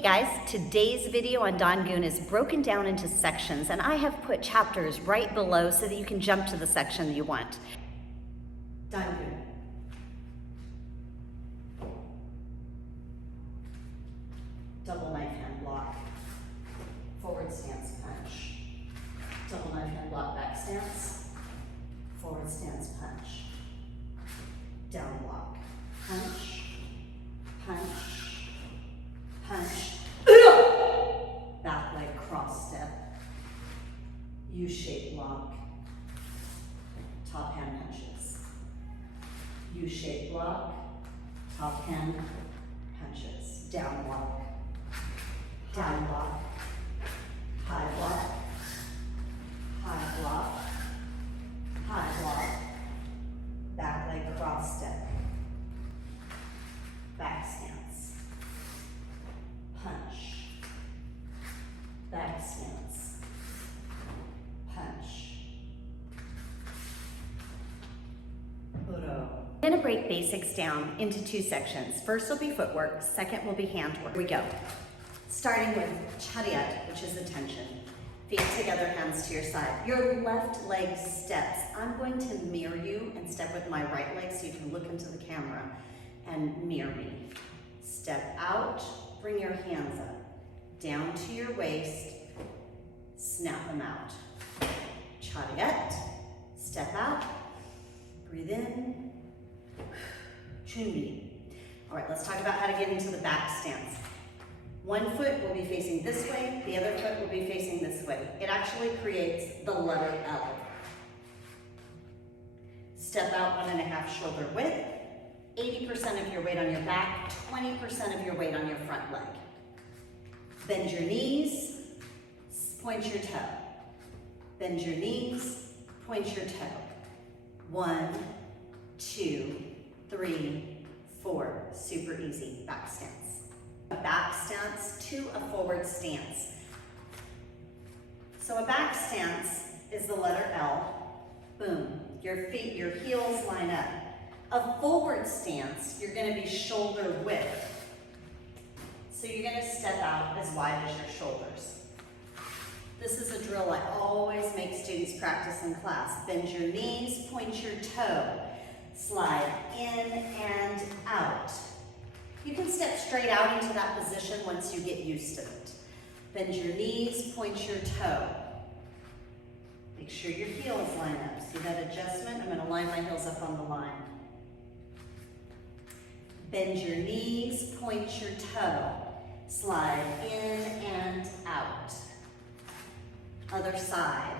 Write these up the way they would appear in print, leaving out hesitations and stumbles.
Hey guys, today's video on Dangun is broken down into sections, and I have put chapters right below so that you can jump to the section you want. Dangun. Double knife hand block. Forward stance punch. Double knife hand block back stance. Forward stance punch. Down block. Punch. Punch. Punch. Back leg cross step. U-shaped block. Top hand punches. U-shaped block. Top hand punches. Down block. Down block. High block. High block. High block. Back leg cross step. Back stance. Punch. Back stance. Punch. Uro. We're going to break basics down into two sections. First will be footwork, second will be handwork. Here we go. Starting with chariot, which is attention. Feet together, hands to your side. Your left leg steps. I'm going to mirror you and step with my right leg so you can look into the camera and mirror me. Step out, bring your hands up. Down to your waist, snap them out. Chariot, step out, breathe in, chunbi. All right, let's talk about how to get into the back stance. One foot will be facing this way, the other foot will be facing this way. It actually creates the letter L. Step out 1.5 shoulder width, 80% of your weight on your back, 20% of your weight on your front leg. Bend your knees, point your toe. Bend your knees, point your toe. 1, 2, 3, 4. Super easy. Back stance. A back stance to a forward stance. So a back stance is the letter L. Boom. Your feet, your heels line up. A forward stance, you're going to be shoulder width. So you're going to step out as wide as your shoulders. This is a drill I always make students practice in class. Bend your knees, point your toe. Slide in and out. You can step straight out into that position once you get used to it. Bend your knees, point your toe. Make sure your heels line up. See that adjustment? I'm going to line my heels up on the line. Bend your knees, point your toe. Slide in and out. Other side.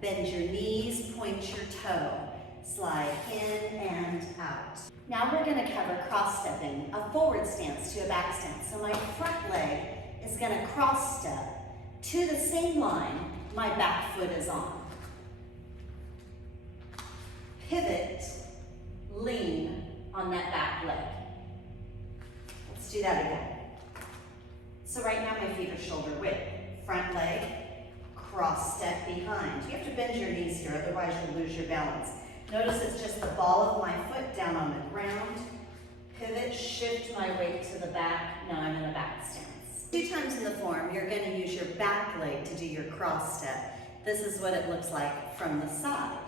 Bend your knees, point your toe. Slide in and out. Now we're going to cover cross-stepping, a forward stance to a back stance. So my front leg is going to cross-step to the same line my back foot is on. Pivot, lean on that back leg. Let's do that again. So right now my feet are shoulder width. Front leg, cross step behind. You have to bend your knees here, otherwise you'll lose your balance. Notice it's just the ball of my foot down on the ground. Pivot, shift my weight to the back. Now I'm in a back stance. 2 times in the form, you're going to use your back leg to do your cross step. This is what it looks like from the side.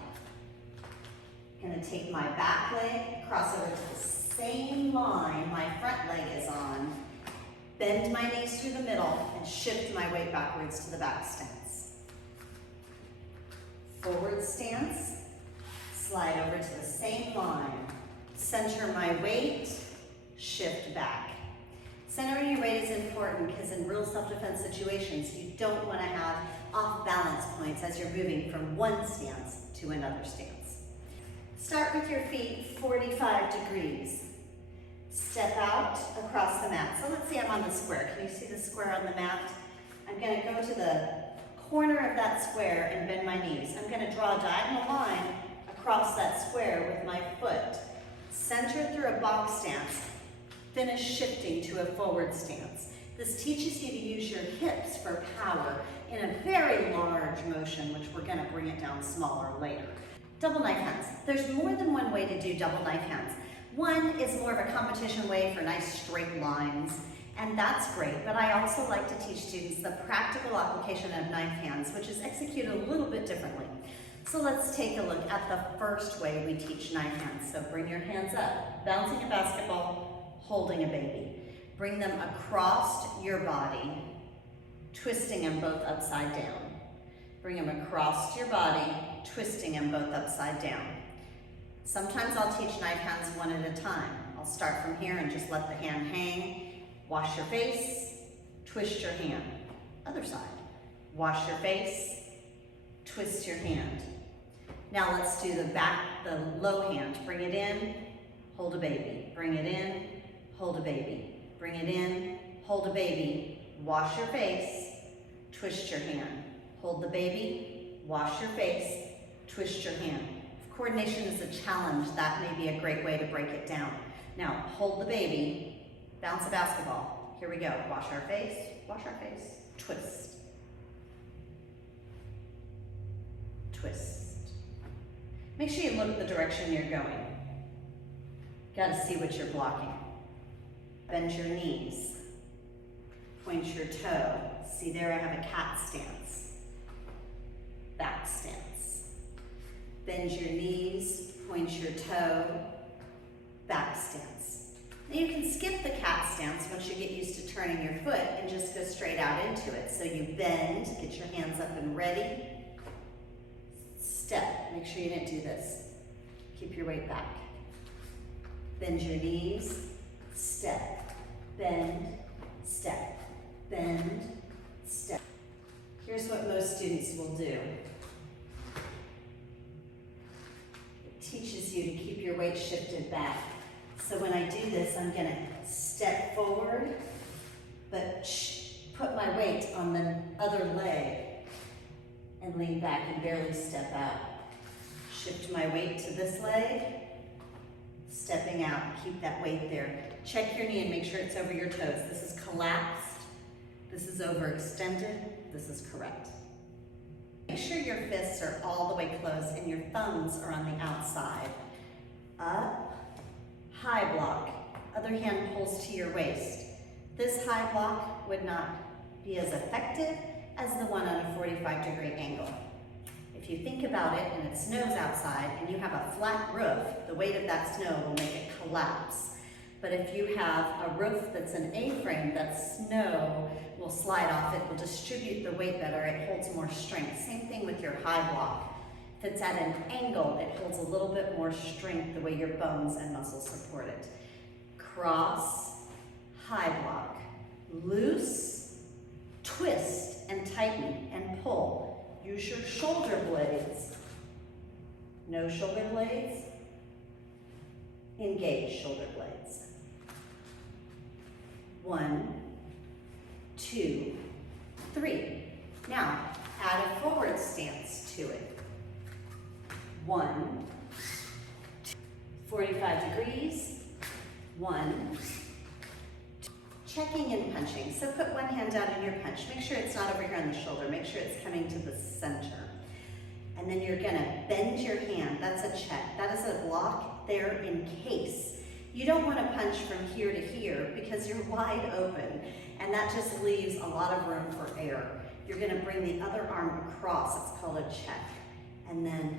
I'm going to take my back leg, cross over to the same line my front leg is on, bend my knees through the middle, and shift my weight backwards to the back stance. Forward stance, slide over to the same line, center my weight, shift back. Centering your weight is important because in real self-defense situations, you don't want to have off-balance points as you're moving from one stance to another stance. Start with your feet 45 degrees. Step out across the mat. So let's say I'm on the square. Can you see the square on the mat? I'm going to go to the corner of that square and bend my knees. I'm going to draw a diagonal line across that square with my foot. Center through a box stance. Finish shifting to a forward stance. This teaches you to use your hips for power in a very large motion, which we're going to bring it down smaller later. Double knife hands. There's more than one way to do double knife hands. One is more of a competition way for nice straight lines, And that's great, but I also like to teach students the practical application of knife hands, which is executed a little bit differently. So let's take a look at the first way we teach knife hands. So bring your hands up, bouncing a basketball, holding a baby. Bring them across your body, twisting them both upside down. Bring them across your body, twisting them both upside down. Sometimes I'll teach knife hands one at a time. I'll start from here and just let the hand hang. Wash your face, twist your hand. Other side. Wash your face, twist your hand. Now let's do the low hand. Bring it in, hold a baby. Bring it in, hold a baby. Bring it in, hold a baby. Wash your face, twist your hand. Hold the baby, wash your face, twist your hand. If coordination is a challenge, that may be a great way to break it down. Now, hold the baby, bounce a basketball. Here we go. Wash our face, twist. Twist. Make sure you look the direction you're going. Got to see what you're blocking. Bend your knees. Point your toe. See there, I have a cat stance. Back stance. Bend your knees, point your toe, back stance. Now you can skip the cat stance once you get used to turning your foot and just go straight out into it. So you bend, get your hands up and ready. Step, make sure you didn't do this. Keep your weight back. Bend your knees, step, bend, step, bend, step. Here's what most students will do. It teaches you to keep your weight shifted back. So when I do this, I'm gonna step forward, but put my weight on the other leg and lean back and barely step out. Shift my weight to this leg, stepping out, keep that weight there. Check your knee and make sure it's over your toes. This is collapsed, this is overextended, this is correct. Make sure your fists are all the way closed and your thumbs are on the outside. Up, high block, other hand pulls to your waist. This high block would not be as effective as the one on a 45-degree angle. If you think about it and it snows outside and you have a flat roof, the weight of that snow will make it collapse. But if you have a roof that's an A-frame, that snow will slide off, it will distribute the weight better, it holds more strength. Same thing with your high block. If it's at an angle, it holds a little bit more strength the way your bones and muscles support it. Cross, high block, loose, twist, and tighten, and pull. Use your shoulder blades. No shoulder blades. Engage shoulder blades. 1, 2, 3. Now, add a forward stance to it. 1, 2, 45 degrees. 1, 2. Checking and punching. So put one hand down in your punch. Make sure it's not over here on the shoulder. Make sure it's coming to the center. And then you're gonna bend your hand. That's a check. That is a block there in case. You don't want to punch from here to here because you're wide open and that just leaves a lot of room for error. You're gonna bring the other arm across. It's called a check. And then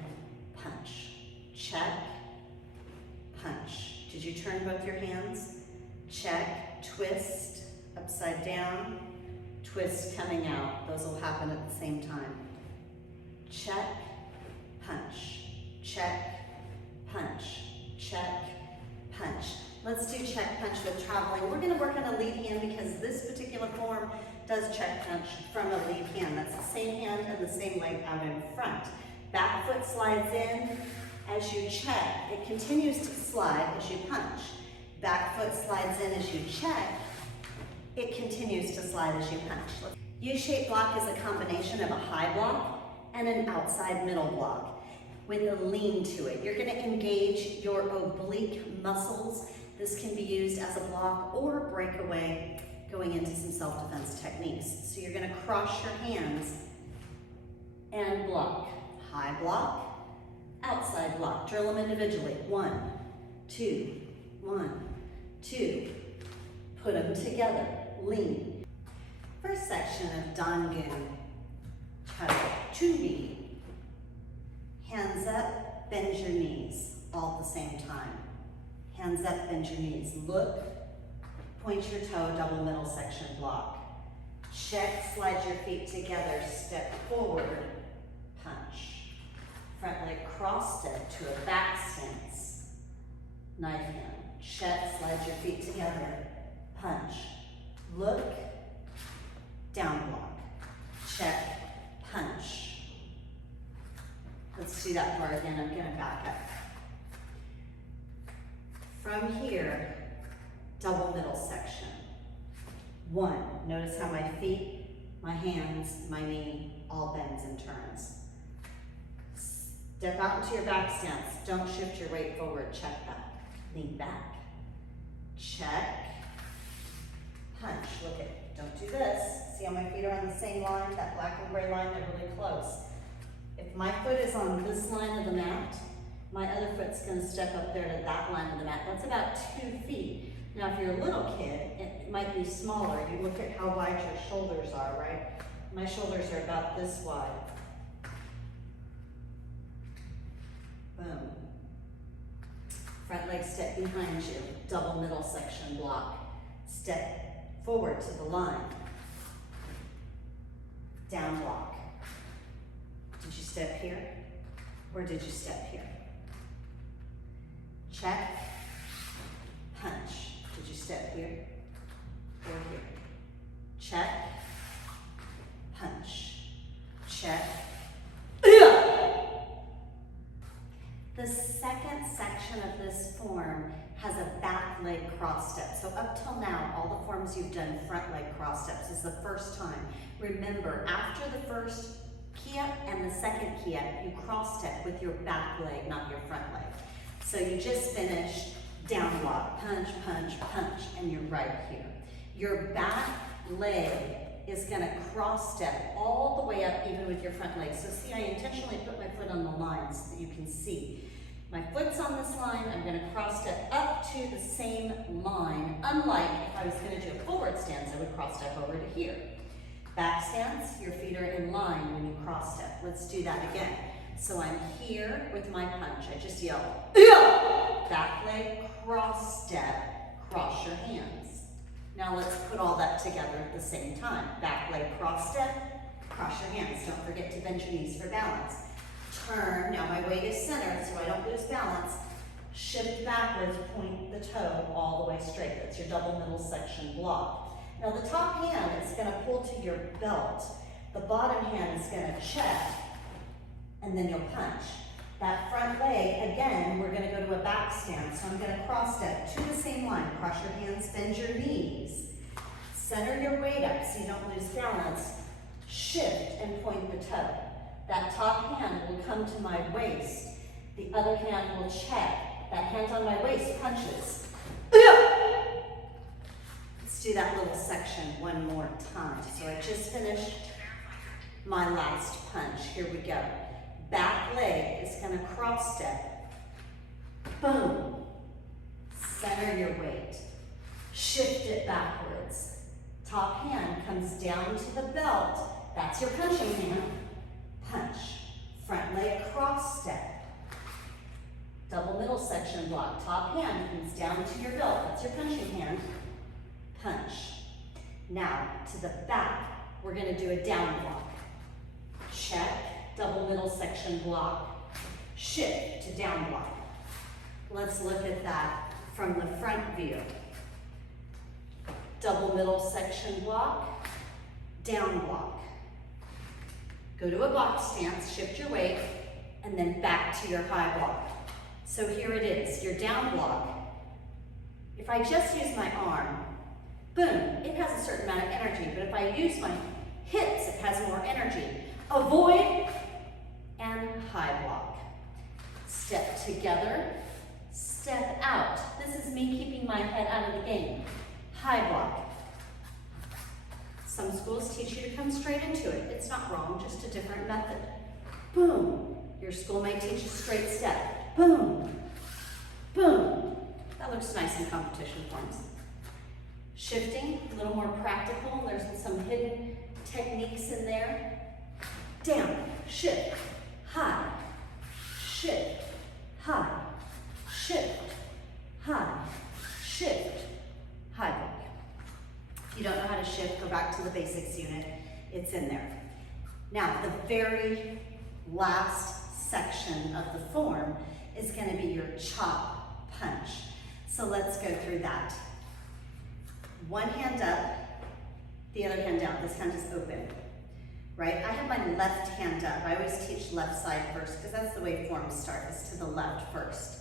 punch. Check, punch. Did you turn both your hands? Check, twist, upside down, twist coming out. Those will happen at the same time. Check, punch, check, punch, check, punch. Let's do check, punch with traveling. We're gonna work on a lead hand because this particular form does check, punch from a lead hand. That's the same hand and the same leg out in front. Back foot slides in as you check. It continues to slide as you punch. Back foot slides in as you check. It continues to slide as you punch. U-shaped block is a combination of a high block and an outside middle block with a lean to it. You're gonna engage your oblique muscles. This can be used as a block or breakaway going into some self-defense techniques. So you're gonna cross your hands and block. High block, outside block. Drill them individually. 1, 2, 1, 2. Put them together. lean. First section of Dangun, Taekwondo. Hands up, bend your knees, all at the same time. Hands up, bend your knees. Look, point your toe, double middle section block. Check, slide your feet together, step forward, punch. Front leg cross step to a back stance. Knife hand. Check, slide your feet together, punch. Look, down block. Check, punch. Let's do that part again. I'm gonna back up. From here, double middle section. 1, notice how my feet, my hands, my knee, all bends and turns. Step out into your back stance. Don't shift your weight forward, check that. Lean back, check, punch. Look at, don't do this. See how my feet are on the same line, that black and gray line, they're really close. If my foot is on this line of the mat, my other foot's gonna step up there to that line of the mat. That's about 2 feet. Now, if you're a little kid, it might be smaller. You look at how wide your shoulders are, right? My shoulders are about this wide. Boom. Front leg step behind you, double middle section block. Step forward to the line. Down block. Did you step here? Or did you step here? Check, punch. Did you step here or here? Check, punch. Check. The second section of this form has a back leg cross step. So up till now, all the forms you've done front leg cross steps is the first time. Remember, after the first kiap and the second kiap, you cross step with your back leg, not your front leg. So you just finished down block, punch, punch, punch, and you're right here. Your back leg is gonna cross step all the way up, even with your front leg. So see, I intentionally put my foot on the line so that you can see. My foot's on this line, I'm gonna cross step up to the same line, unlike if I was gonna do a forward stance, I would cross step over to here. Back stance, your feet are in line when you cross step. Let's do that again. So I'm here with my punch. I just yell, back leg, cross step, cross your hands. Now let's put all that together at the same time. Back leg, cross step, cross your hands. Don't forget to bend your knees for balance. Turn, now my weight is centered so I don't lose balance. Shift backwards, point the toe all the way straight. That's your double middle section block. Now the top hand is gonna pull to your belt. The bottom hand is gonna check, and then you'll punch. That front leg, again, we're gonna go to a back stance. So I'm gonna cross step to the same line. Cross your hands, bend your knees. Center your weight up so you don't lose balance. Shift and point the toe. That top hand will come to my waist. The other hand will check. That hand on my waist punches. Let's do that little section one more time. So I just finished my last punch. Here we go. Back leg is gonna cross step. Boom. Center your weight. Shift it backwards. Top hand comes down to the belt. That's your punching hand. Punch. Front leg cross step. Double middle section block. Top hand comes down to your belt. That's your punching hand. Punch. Now to the back, we're gonna do a down block. Check, double middle section block, shift to down block. Let's look at that from the front view. Double middle section block, down block. Go to a box stance, shift your weight, and then back to your high block. So here it is, your down block. If I just use my arm, boom, it has a certain amount of energy, but if I use my hips, it has more energy. Avoid and high block. Step together, step out. This is me keeping my head out of the game. High block. Some schools teach you to come straight into it. It's not wrong, just a different method. Boom. Your school may teach a straight step. Boom. Boom. That looks nice in competition forms. Shifting, a little more practical. There's some hidden techniques in there. Down, shift, high, shift, high, shift, high, shift, high break. If you don't know how to shift, go back to the basics unit. It's in there. Now, the very last section of the form is going to be your chop punch. So let's go through that. One hand up, the other hand down. This hand is open, right? I have my left hand up. I always teach left side first because that's the way forms start, is to the left first.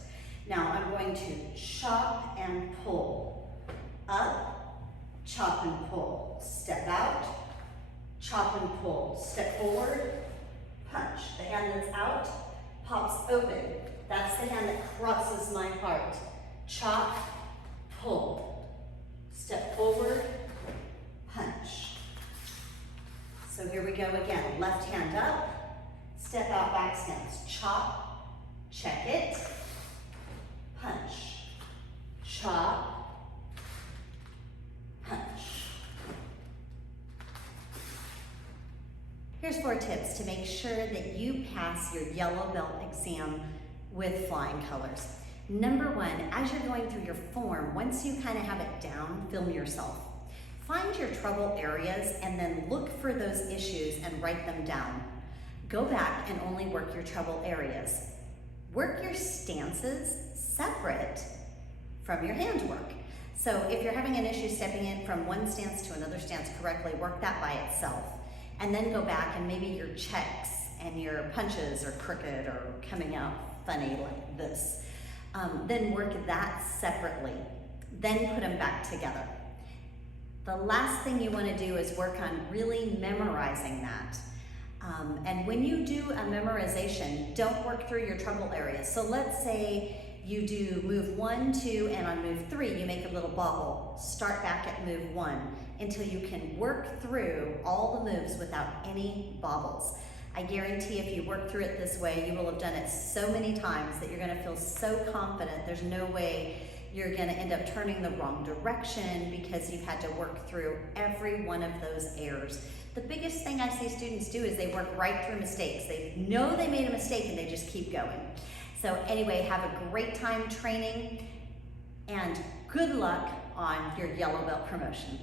Now I'm going to chop and pull. Up, chop and pull. Step out, chop and pull. Step forward, punch. The hand that's out pops open. That's the hand that crosses my heart. Chop, pull. Step forward, punch. So here we go again. Left hand up, step out, back stance. Chop, check it, punch. Chop, punch. Here's 4 tips to make sure that you pass your yellow belt exam with flying colors. Number 1, as you're going through your form, once you kind of have it down, film yourself. Find your trouble areas and then look for those issues and write them down. Go back and only work your trouble areas. Work your stances separate from your handwork. So if you're having an issue stepping in from one stance to another stance correctly, work that by itself. And then go back and maybe your checks and your punches are crooked or coming out funny like this. Then work that separately. Then put them back together. The last thing you want to do is work on really memorizing that. And when you do a memorization, don't work through your trouble areas. So let's say you do move 1, 2, and on move 3, you make a little bobble. Start back at move 1 until you can work through all the moves without any bobbles. I guarantee if you work through it this way, you will have done it so many times that you're going to feel so confident there's no way you're going to end up turning the wrong direction because you've had to work through every one of those errors. The biggest thing I see students do is they work right through mistakes. They know they made a mistake and they just keep going. So anyway, have a great time training and good luck on your yellow belt promotion.